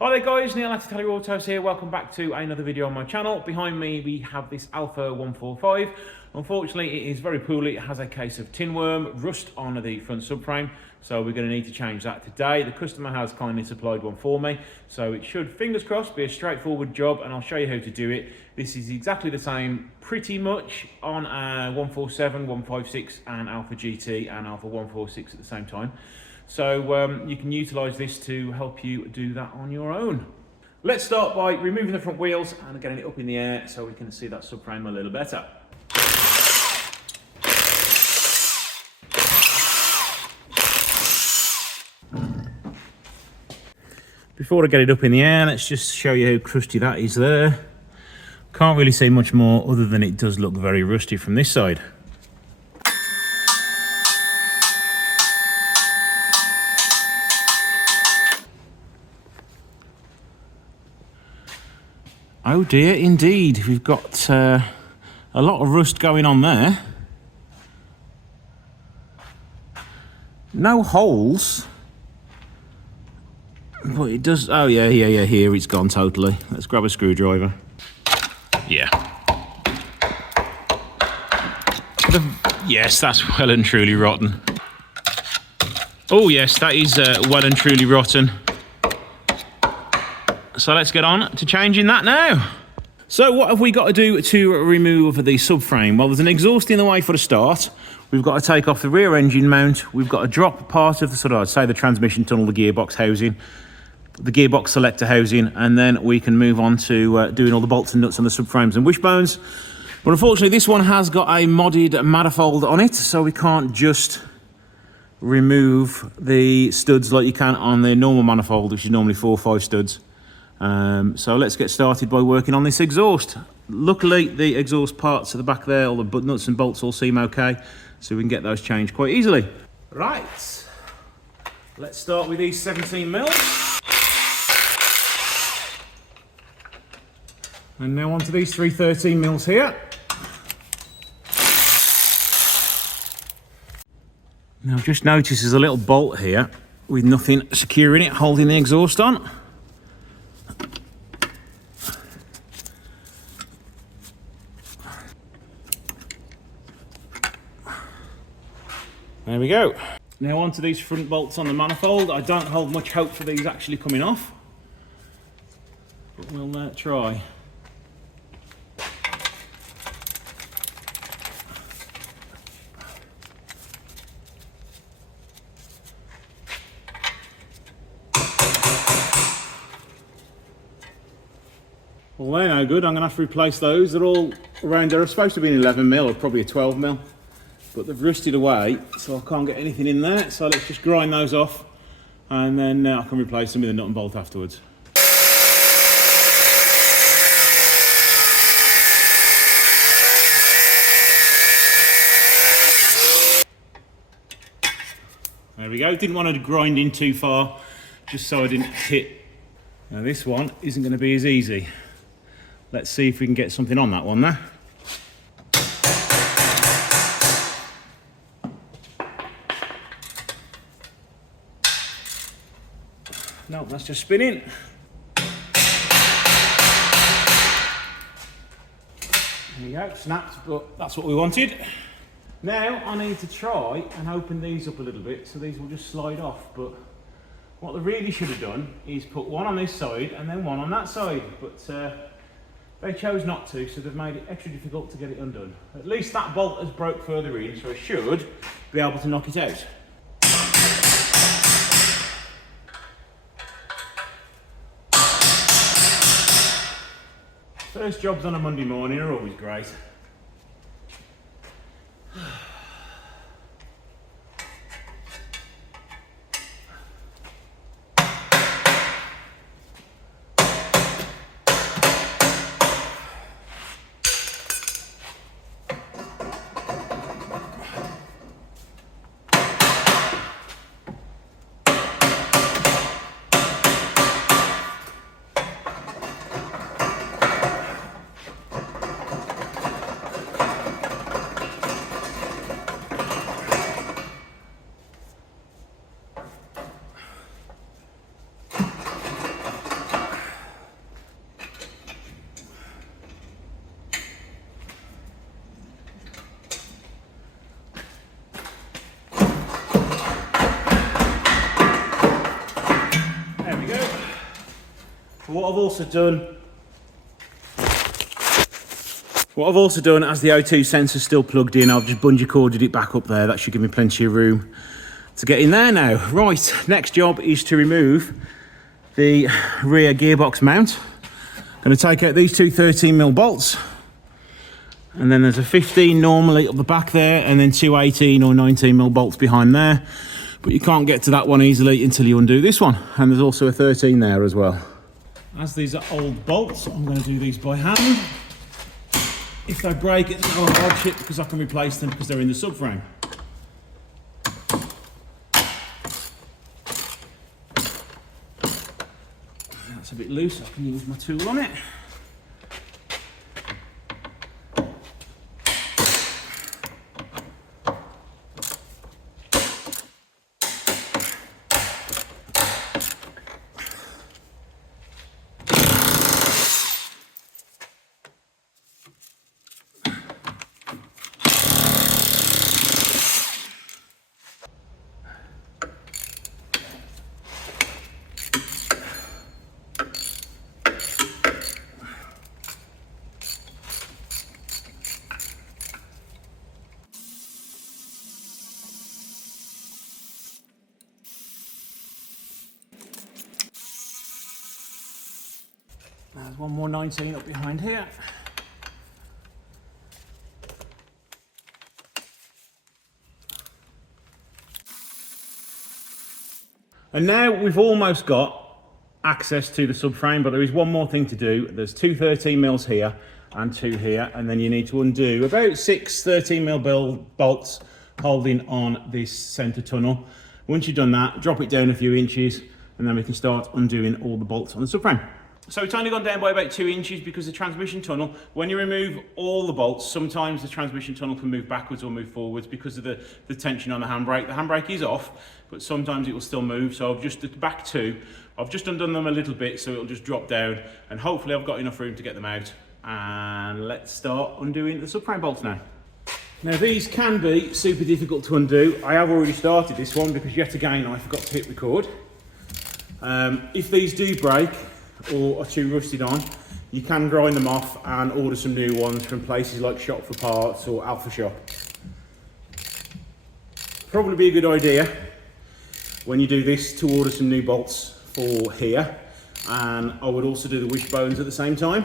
Hi there guys, Neil at Italia Autos here. Welcome back to another video on my channel. Behind me we have this Alpha 145. Unfortunately it is very poorly. It has a case of tin worm, rust on the front subframe, so we're going to need to change that today. The customer has kindly supplied one for me, so it should, fingers crossed, be a straightforward job, and I'll show you how to do it. This is exactly the same pretty much on a 147, 156 and Alpha GT and Alpha 146 at the same time. So you can utilise this to help you do that on your own. Let's start by removing the front wheels and getting it up in the air so we can see that subframe a little better. Before I get it up in the air, let's just show you how crusty that is there. Can't really see much more other than it does look very rusty from this side. Oh dear, indeed. We've got a lot of rust going on there. No holes. But it does... Oh yeah, here it's gone totally. Let's grab a screwdriver. Yeah. Yes, that's well and truly rotten. Oh yes, that is well and truly rotten. So let's get on to changing that now. So what have we got to do to remove the subframe? Well, there's an exhaust in the way for a start. We've got to take off the rear engine mount. We've got to drop part of the sort of, I'd say, the transmission tunnel, the gearbox housing, the gearbox selector housing, and then we can move on to doing all the bolts and nuts on the subframes and wishbones. But unfortunately, this one has got a modded manifold on it, so we can't just remove the studs like you can on the normal manifold, which is normally 4 or 5 studs. So let's get started by working on this exhaust. Luckily the exhaust parts at the back there, all the nuts and bolts all seem okay, so we can get those changed quite easily. Right, let's start with these 17 mils. And now onto these 313 mils here. Now I've just noticed there's a little bolt here with nothing securing it, holding the exhaust on. There we go. Now onto these front bolts on the manifold. I don't hold much hope for these actually coming off, but we'll try. Well, they're no good. I'm going to have to replace those. They're all around. They're supposed to be an 11 mil or probably a 12 mil. But they've rusted away, so I can't get anything in there. So let's just grind those off, and then I can replace them with a nut and bolt afterwards. There we go. Didn't want to grind in too far, just so I didn't hit. Now this one isn't going to be as easy. Let's see if we can get something on that one there. No, that's just spinning. There you go, snapped, but that's what we wanted. Now I need to try and open these up a little bit so these will just slide off, but what they really should have done is put one on this side and then one on that side, but they chose not to, so they've made it extra difficult to get it undone. At least that bolt has broke further in, so I should be able to knock it out. First jobs on a Monday morning are always great. What I've also done, as the O2 sensor's still plugged in, I've just bungee corded it back up there. That should give me plenty of room to get in there now. Right, next job is to remove the rear gearbox mount. I'm going to take out these two 13mm bolts, and then there's a 15 normally up the back there, and then two 18 or 19mm bolts behind there. But you can't get to that one easily until you undo this one, and there's also a 13 there as well. As these are old bolts, I'm going to do these by hand. If they break, it's not a hardship because I can replace them because they're in the subframe. That's a bit loose, I can use my tool on it. There's one more 19 up behind here. And now we've almost got access to the subframe, but there is one more thing to do. There's two 13mm here and two here, and then you need to undo about 6 13mm bolts holding on this centre tunnel. Once you've done that, drop it down a few inches, and then we can start undoing all the bolts on the subframe. So it's only gone down by about 2 inches because the transmission tunnel, when you remove all the bolts, sometimes the transmission tunnel can move backwards or move forwards because of the tension on the handbrake. The handbrake is off, but sometimes it will still move. So I've just, the back two, I've just undone them a little bit so it'll just drop down, and hopefully I've got enough room to get them out. And let's start undoing the subframe bolts now. Now these can be super difficult to undo. I have already started this one because yet again I forgot to hit record. If these do break, or are too rusted on, you can grind them off and order some new ones from places like Shop for Parts or Alpha Shop. Probably be a good idea when you do this to order some new bolts for here, and I would also do the wishbones at the same time.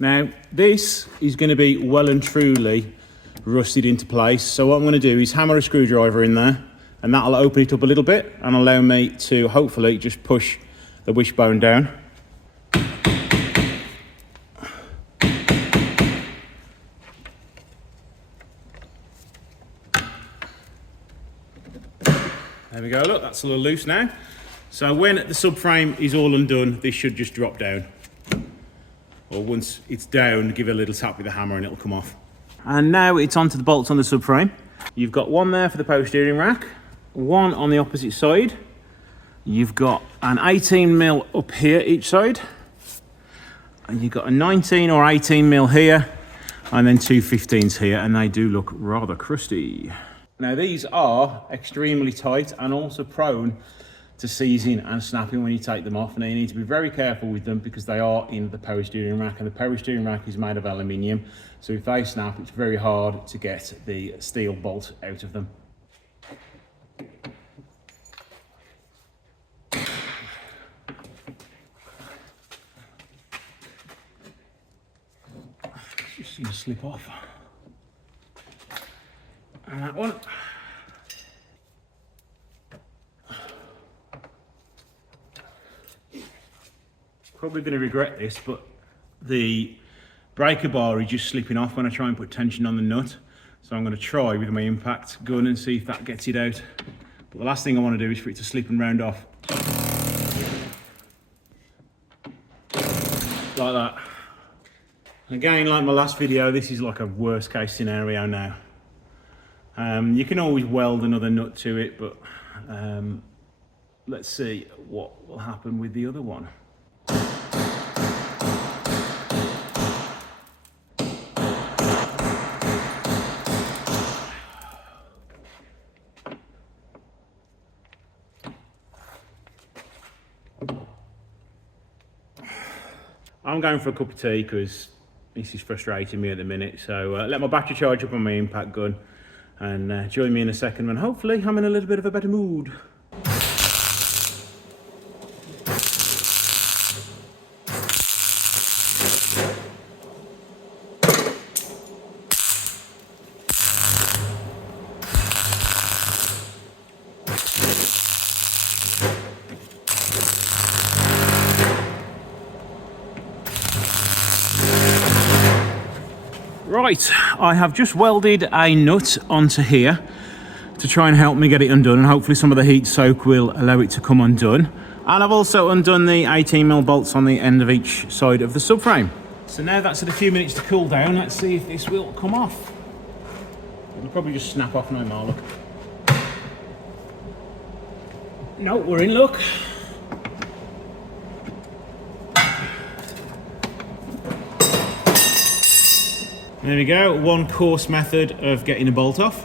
Now, this is going to be well and truly rusted into place. So what I'm going to do is hammer a screwdriver in there, and that'll open it up a little bit and allow me to hopefully just push the wishbone down. There we go, look, that's a little loose now. So when the subframe is all undone, this should just drop down. Or once it's down, give it a little tap with the hammer and it'll come off. And now it's onto the bolts on the subframe. You've got one there for the power steering rack, one on the opposite side. You've got an 18mm up here each side. And you've got a 19 or 18mm here, and then two 15s here, and they do look rather crusty. Now these are extremely tight and also prone to seizing and snapping when you take them off. Now you need to be very careful with them because they are in the power steering rack, and the power steering rack is made of aluminium. So if they snap, it's very hard to get the steel bolt out of them. Just seems to slip off. And that one. Probably going to regret this, but the breaker bar is just slipping off when I try and put tension on the nut. So I'm going to try with my impact gun and see if that gets it out. But the last thing I want to do is for it to slip and round off. like that. Again, like my last video, this is like a worst case scenario now. You can always weld another nut to it, but let's see what will happen with the other one. I'm going for a cup of tea because this is frustrating me at the minute. So let my battery charge up on my impact gun and join me in a second when hopefully I'm in a little bit of a better mood. Right, I have just welded a nut onto here to try and help me get it undone, and hopefully some of the heat soak will allow it to come undone. And I've also undone the 18mm bolts on the end of each side of the subframe. So now that's had a few minutes to cool down, let's see if this will come off. It'll probably just snap off no more, look. No, we're in luck. There we go, one coarse method of getting a bolt off.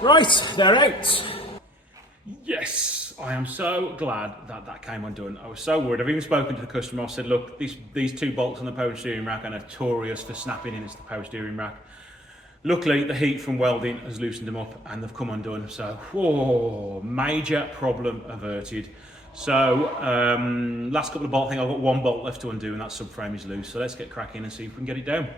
Right, they're out. Yes, I am so glad that that came undone. I was so worried. I've even spoken to the customer. I said, look, these two bolts on the power steering rack are notorious for snapping into the power steering rack. Luckily, the heat from welding has loosened them up and they've come undone. So, whoa, major problem averted. So, last couple of bolts, I think I've got one bolt left to undo and that subframe is loose. So let's get cracking and see if we can get it down.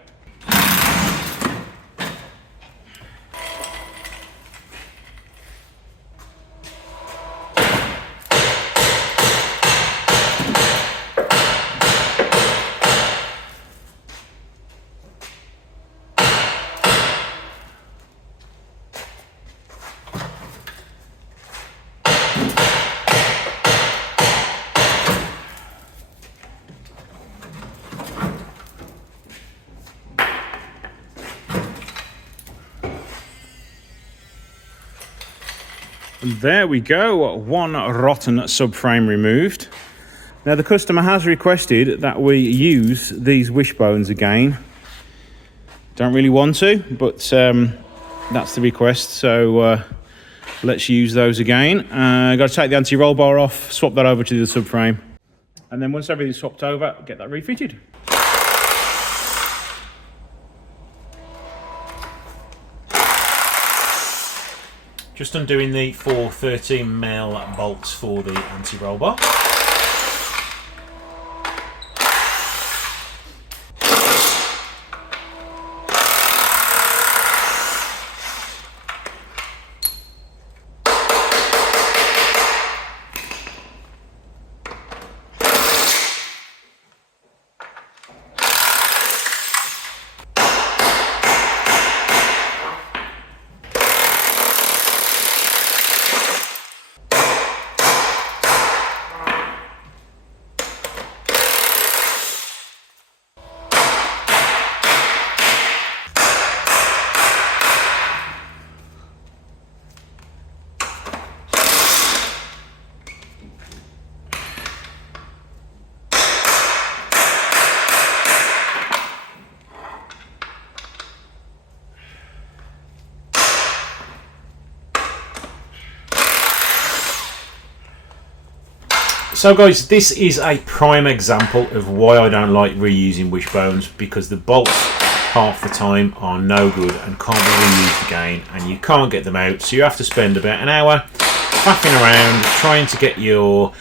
And there we go, one rotten subframe removed. Now the customer has requested that we use these wishbones again. Don't really want to, but that's the request, so let's use those again. Got to take the anti-roll bar off, swap that over to the subframe, and then once everything's swapped over, get that refitted. Just undoing the 4 13mm bolts for the anti-roll bar. So guys, this is a prime example of why I don't like reusing wishbones, because the bolts half the time are no good and can't be reused again, and you can't get them out, so you have to spend about an hour faffing around trying to get your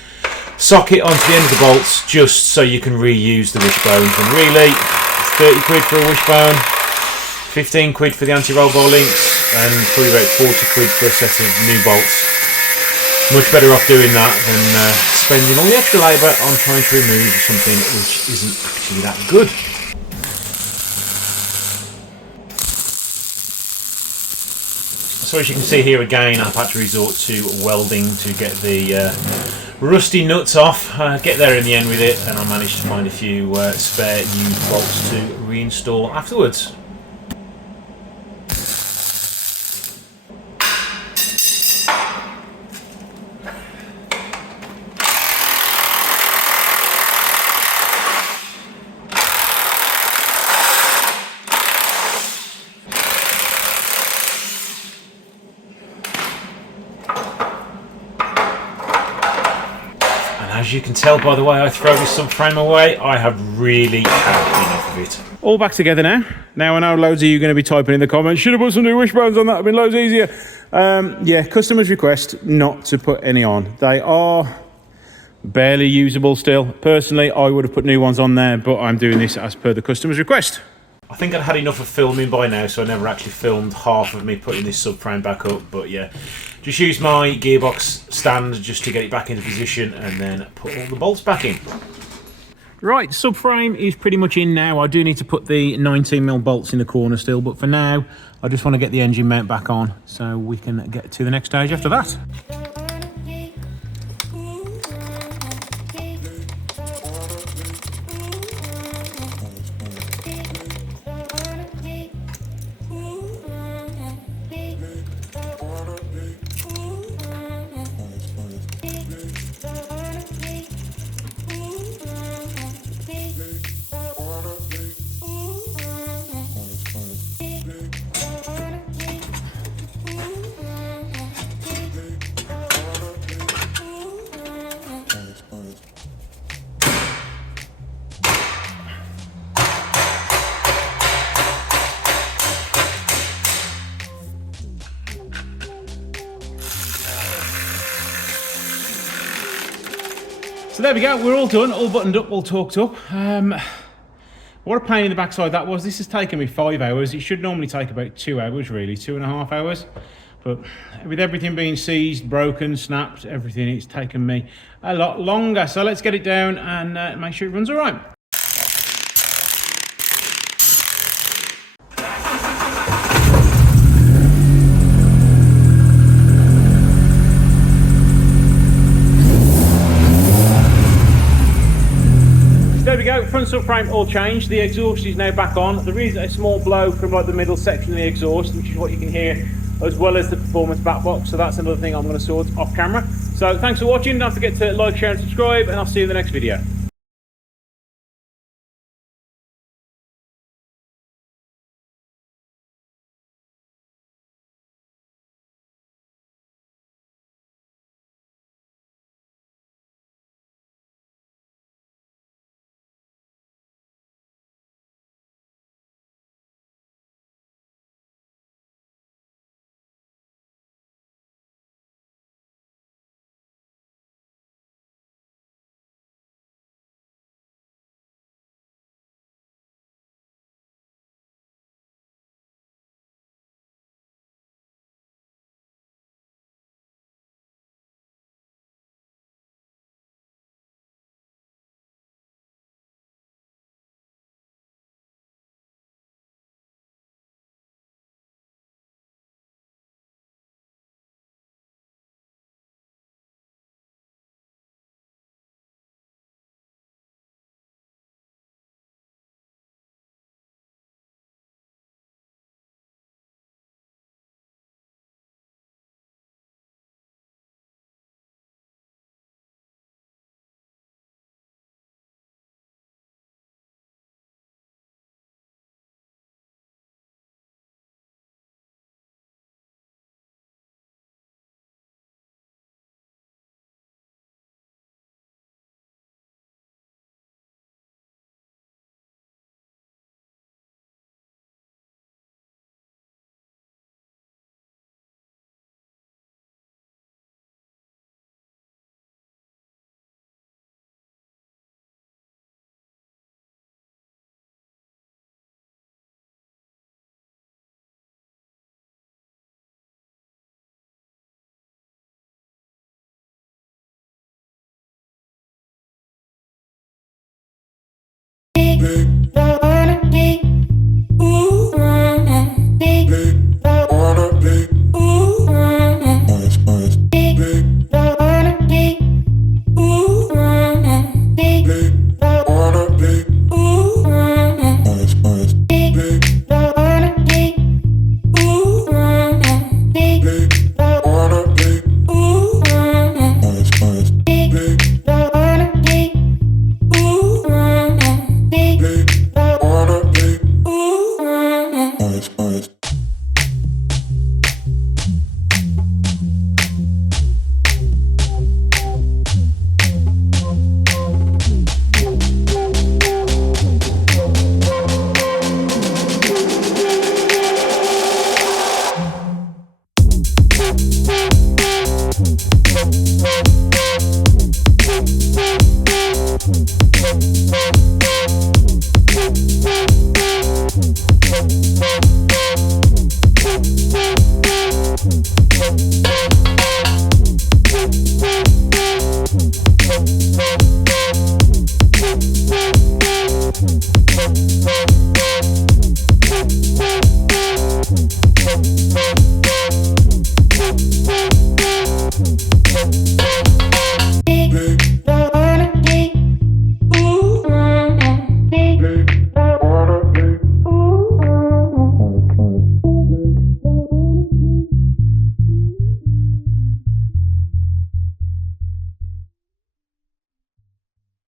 socket onto the end of the bolts just so you can reuse the wishbones. And really, 30 quid for a wishbone, 15 quid for the anti-roll bar links, and probably about 40 quid for a set of new bolts. Much better off doing that than spending all the extra labour on trying to remove something which isn't actually that good. So as you can see here again, I've had to resort to welding to get the rusty nuts off. Get there in the end with it, and I managed to find a few spare used bolts to reinstall afterwards. As you can tell by the way I throw this subframe away, I have really had enough of it. All back together now. Now I know loads of you are going to be typing in the comments, should have put some new wishbones on, that would have been loads easier. Yeah, customers request not to put any on. They are barely usable still. Personally, I would have put new ones on there, but I'm doing this as per the customer's request. I think I'd had enough of filming by now, so I never actually filmed half of me putting this subframe back up, but yeah. Just use my gearbox stand just to get it back into position and then put all the bolts back in. Right, subframe is pretty much in now. I do need to put the 19mm bolts in the corner still, but for now, I just want to get the engine mount back on so we can get to the next stage after that. So there we go, we're all done, all buttoned up, all torqued up. What a pain in the backside that was. This has taken me 5 hours. It should normally take about 2 hours, really, 2.5 hours. But with everything being seized, broken, snapped, everything, it's taken me a lot longer. So let's get it down and make sure it runs all right. There we go, front subframe all changed, the exhaust is now back on. There is a small blow from like the middle section of the exhaust, which is what you can hear, as well as the performance back box, so that's another thing I'm going to sort off camera. So thanks for watching, don't forget to like, share and subscribe, and I'll see you in the next video.